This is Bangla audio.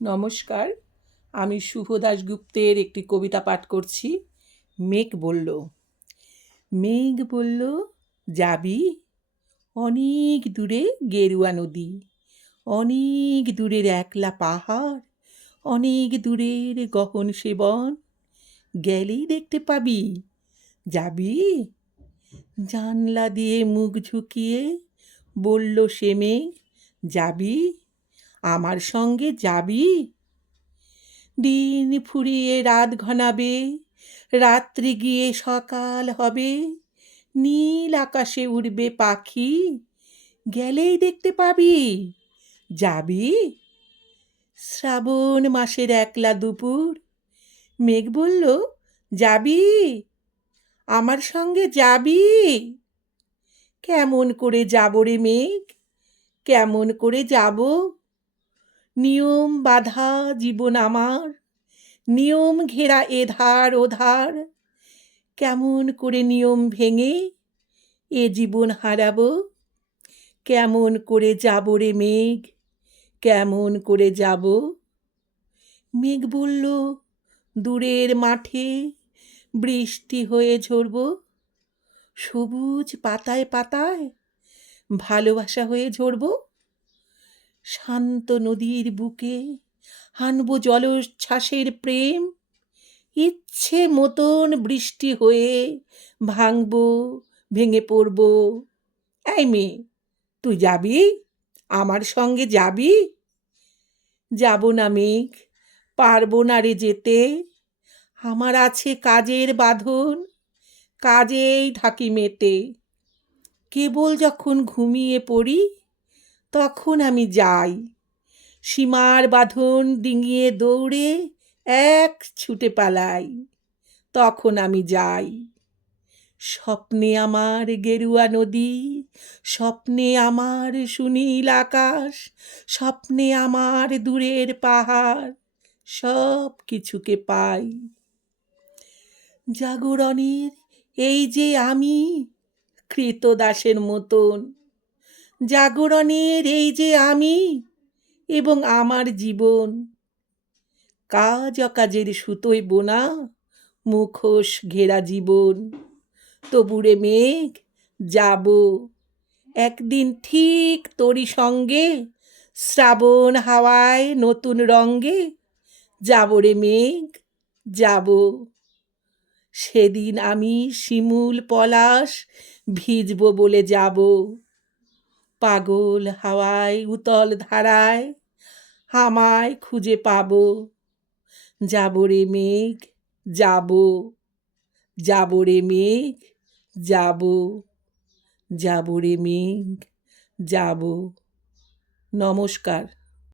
নমস্কার, আমি শুভ দাশগুপ্তের একটি কবিতা পাঠ করছি। মেঘ বলল, মেঘ বলল, যাবি অনেক দূরে গেরুয়া নদী, অনেক দূরের একলা পাহাড়, অনেক দূরের গহন সেবন, গেলেই দেখতে পাবি। যাবি? জানলা দিয়ে মুখ ঝুঁকিয়ে বলল সে মেঘ, যাবি? আমার সঙ্গে যাবি? দিন ফুরিয়ে রাত ঘনাবে, রাত্রি গিয়ে সকাল হবে, নীল আকাশে উড়বে পাখি, গেলেই দেখতে পাবি। যাবি? শ্রাবণ মাসের একলা দুপুর, মেঘ বলল, যাবি? আমার সঙ্গে যাবি? কেমন করে যাব রে মেঘ, কেমন করে যাব? নিয়ম বাঁধা জীবন আমার, নিয়ম ঘেরা এধার ওধার, কেমন করে নিয়ম ভেঙে এ জীবন হারাবো? কেমন করে যাব রে মেঘ, কেমন করে যাব? মেঘ বলল, দূরের মাঠে বৃষ্টি হয়ে ঝরব, সবুজ পাতায় পাতায় ভালোবাসা হয়ে ঝরব, শান্ত নদীর বুকে হানবো জলোচ্ছ্বাসের প্রেম, ইচ্ছে মতন বৃষ্টি হয়ে ভাঙবো, ভেঙে পড়বো। এই মেয়ে, তুই যাবি? আমার সঙ্গে যাবি? যাব না মেঘ, পারবো না রে যেতে, আমার আছে কাজের বাঁধন, কাজেই থাকি মেতে। কেবল যখন ঘুমিয়ে পড়ি তখন আমি যাই, সীমার বাঁধন ডিঙিয়ে দৌড়ে এক ছুটে পালাই, তখন আমি যাই। স্বপ্নে আমার গেরুয়া নদী, স্বপ্নে আমার সুনীল আকাশ, স্বপ্নে আমার দূরের পাহাড়, সব কিছুকে পাই। জাগরণের এই যে আমি কৃতদাসের মতন, জাগরণের এই যে আমি এবং আমার জীবন, কাজ অকাজের সুতোয় বোনা মুখোশ ঘেরা জীবন। তবুরে মেঘ, যাব একদিন ঠিক তোরই সঙ্গে, শ্রাবণ হাওয়ায় নতুন রঙ্গে, যাব রে মেঘ, যাব। সেদিন আমি শিমুল পলাশ ভিজব বলে যাব, পাগল হাওয়ায় উতল ধারায় আমায় খুঁজে পাব। যাব রে মেঘ, যাব, যাব রে মেঘ, যাব, যাব রে মেঘ, যাব। নমস্কার।